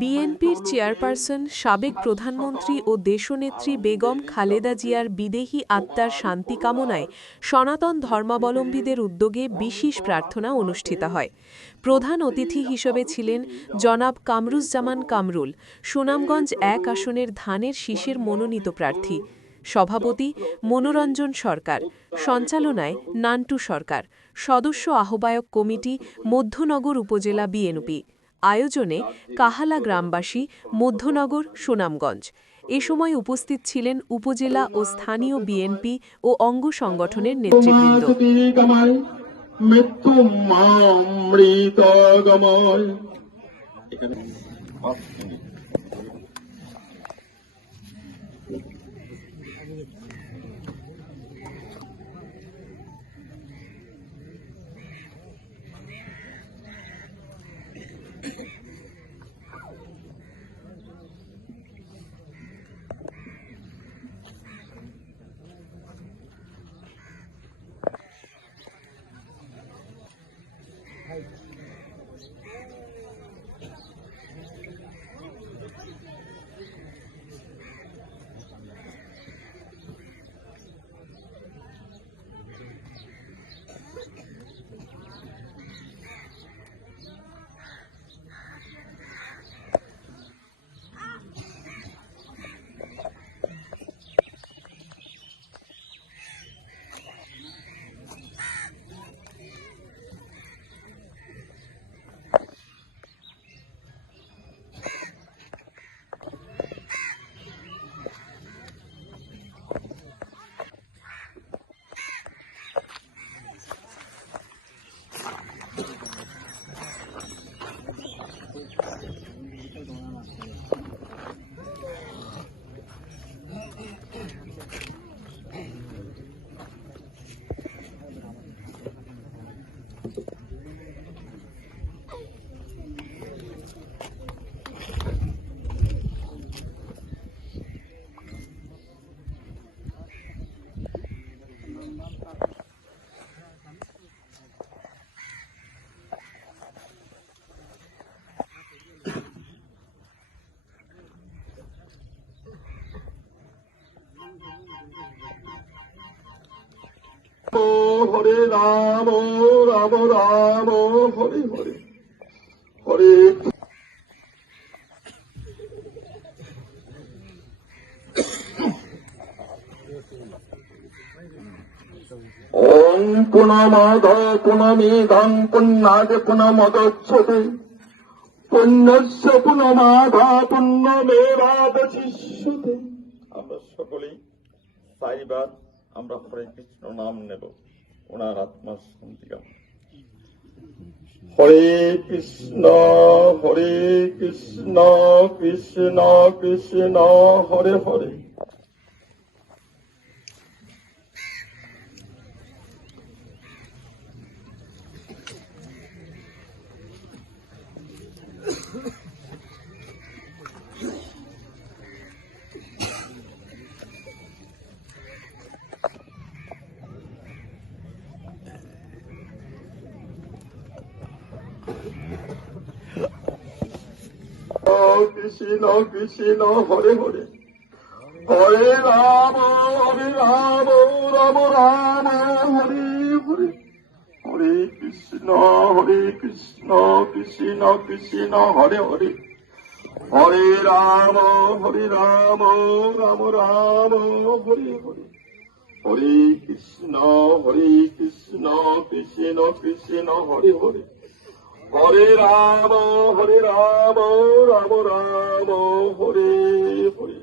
বিএনপির চেয়ারপারসন সাবেক প্রধানমন্ত্রী ও দেশনেত্রী বেগম খালেদা জিয়ার বিদেহী আত্মার শান্তি কামনায় সনাতন ধর্মাবলম্বীদের উদ্যোগে বিশেষ প্রার্থনা অনুষ্ঠিত হয়। প্রধান অতিথি হিসেবে ছিলেন জনাব কামরুজ্জামান কামরুল, সুনামগঞ্জ ১ আসনের ধানের শীষের মনোনীত প্রার্থী। সভাপতি মনোরঞ্জন সরকার, সঞ্চালনায় নান্টু সরকার, সদস্য আহ্বায়ক কমিটি মধ্যনগর উপজেলা বিএনপি। আয়োজনে কাহালা গ্রামবাসী, মধ্যনগর, সুনামগঞ্জ। এ সময় উপস্থিত ছিলেন উপজেলা ও স্থানীয় বিএনপি ও অঙ্গ সংগঠনের নেতৃবৃন্দ। হরে রাম রাম রাম হরে হরে হরে ওম পুনমদ পুনমেধং পুণ্যাদ পুনমদচ্ছতে পুণ্যস্য পুনমাধা পুণ্যমেবাবশিষ্যতে। আমরা সকলেই চাইবার আমরা হরে কৃষ্ণ নাম নেব, ওনার আত্মার শান্তি কামনা। হরে কৃষ্ণ কৃষ্ণ কৃষ্ণ হরে হরে। কৃষ্ণ কৃষ্ণ হরে হরে হরে রাম রাম রাম হরে হরে হরে কৃষ্ণ কৃষ্ণ কৃষ্ণ হরে হরে হরে রাম রাম রাম হরে হরে হরে কৃষ্ণ কৃষ্ণ কৃষ্ণ হরে হরে হরে রাম রাম রাম হরে হরে।